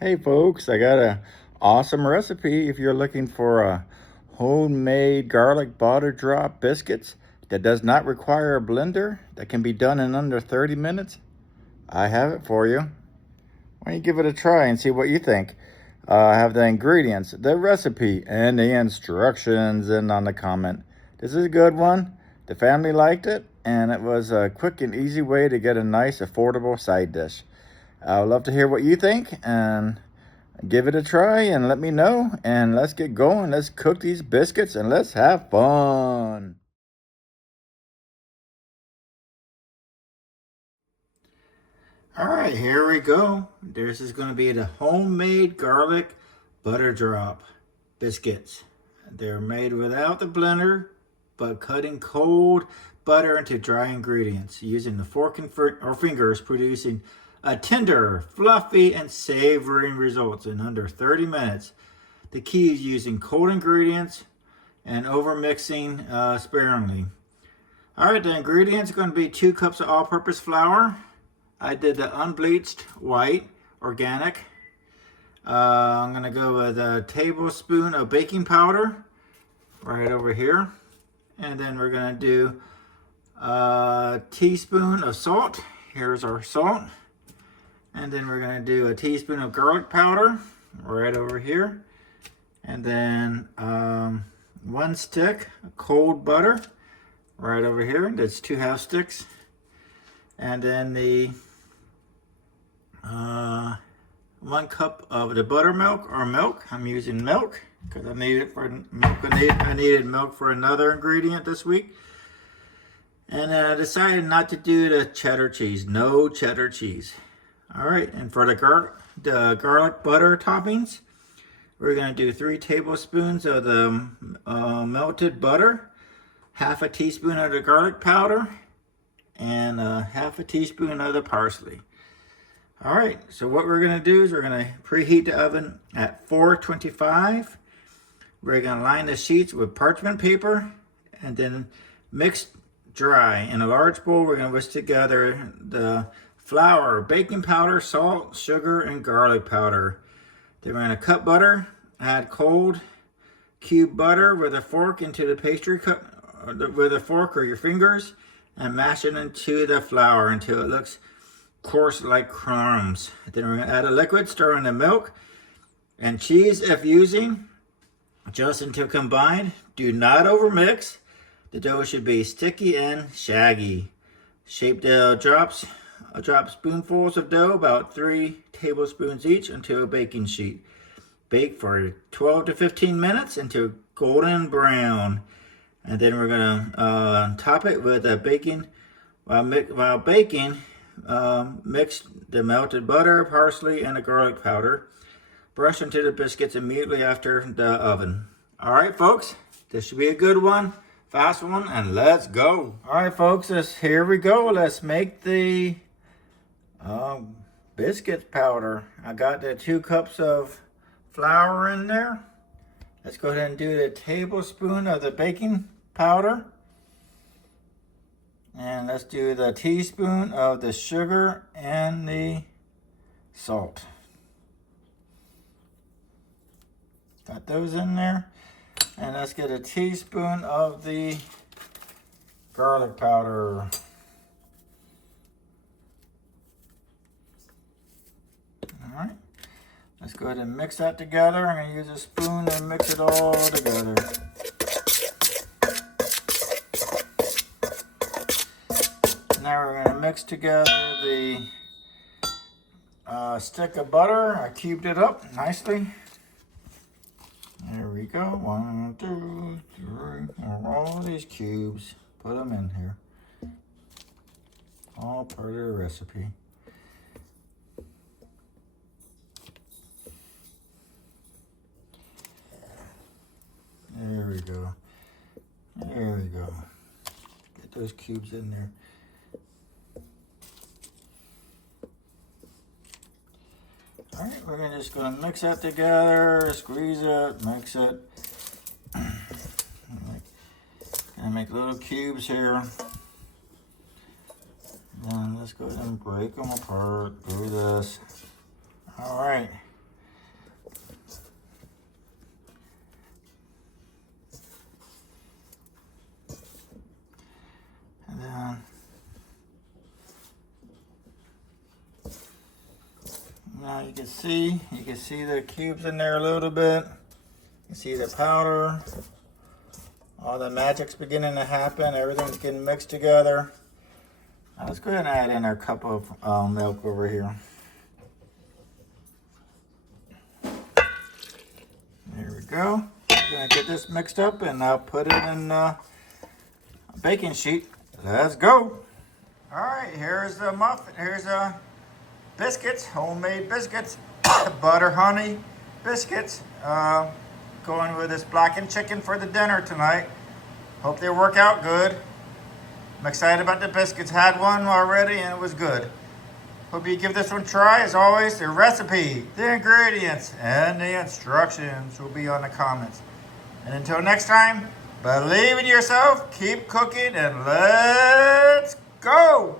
Hey folks, I got a awesome recipe if you're looking for a homemade garlic butter drop biscuits that does not require a blender, that can be done in under 30 minutes. I have it for you. Why don't you give it a try and see what you think? I have the ingredients, the recipe, and the instructions in on the comment. This is a good one. The family liked it, and it was a quick and easy way to get a nice, affordable side dish. I would love to hear what you think, and give it a try and let me know. And let's get going. Let's cook these biscuits and let's have fun. All right, here we go. This is going to be the homemade garlic butter drop biscuits. They're made without the blender, but cutting cold butter into dry ingredients, using the fork and or fingers, producing a tender, fluffy, and savory results in under 30 minutes. The key is using cold ingredients and over mixing sparingly. All right, the ingredients are going to be 2 cups of all-purpose flour. I did the unbleached white organic. I'm going to go with a tablespoon of baking powder right over here. And then we're going to do a teaspoon of salt. Here's our salt. And then we're going to do a teaspoon of garlic powder right over here. And then 1 stick of cold butter right over here. That's 2 half sticks. And then the 1 cup of the buttermilk or milk. I'm using milk because I needed milk for another ingredient this week. And I decided not to do the cheddar cheese. No cheddar cheese. All right, and for the garlic butter toppings, we're going to do 3 tablespoons of the melted butter, half a teaspoon of the garlic powder, and half a teaspoon of the parsley. All right, so what we're going to do is we're going to preheat the oven at 425. We're going to line the sheets with parchment paper and then mix dry. In a large bowl, we're going to whisk together the flour, baking powder, salt, sugar, and garlic powder. Then we're going to cut butter, add cold cube butter with a fork into the pastry cut with a fork or your fingers, and mash it into the flour until it looks coarse like crumbs. Then we're going to add a liquid, stir in the milk and cheese if using, just until combined. Do not overmix. The dough should be sticky and shaggy. Shape the drops. Drop spoonfuls of dough, about 3 tablespoons each, into a baking sheet. Bake for 12 to 15 minutes until golden brown. And then we're going to top it with a baking. While baking, mix the melted butter, parsley, and the garlic powder. Brush into the biscuits immediately after the oven. All right, folks, this should be a good one, fast one, and let's go. All right, folks, here we go. Let's make the biscuit powder. I got the 2 cups of flour in there. Let's go ahead and do the tablespoon of the baking powder. And let's do the teaspoon of the sugar and the salt. Got those in there. And let's get a teaspoon of the garlic powder. All right, let's go ahead and mix that together. I'm going to use a spoon and mix it all together. Now we're going to mix together the stick of butter. I cubed it up nicely. There we go. 1, 2, 3. All these cubes. Put them in here. All part of the recipe. There we go. There we go. Get those cubes in there. All right, we're just going to mix that together, squeeze it, mix it. And make little cubes here. And let's go ahead and break them apart. Do this. All right. Now you can see the cubes in there a little bit. You see the powder. All the magic's beginning to happen. Everything's getting mixed together. Now let's go ahead and add in our cup of milk over here. There we go. I'm gonna get this mixed up and I'll put it in a baking sheet. Let's go. All right, here's the muffin. Here's biscuits, homemade biscuits, butter honey biscuits. Going with this blackened chicken for the dinner tonight. Hope they work out good. I'm excited about the biscuits. Had one already and it was good. Hope you give this one a try. As always, the recipe, the ingredients, and the instructions will be on the comments. And until next time, believe in yourself, keep cooking, and let's go!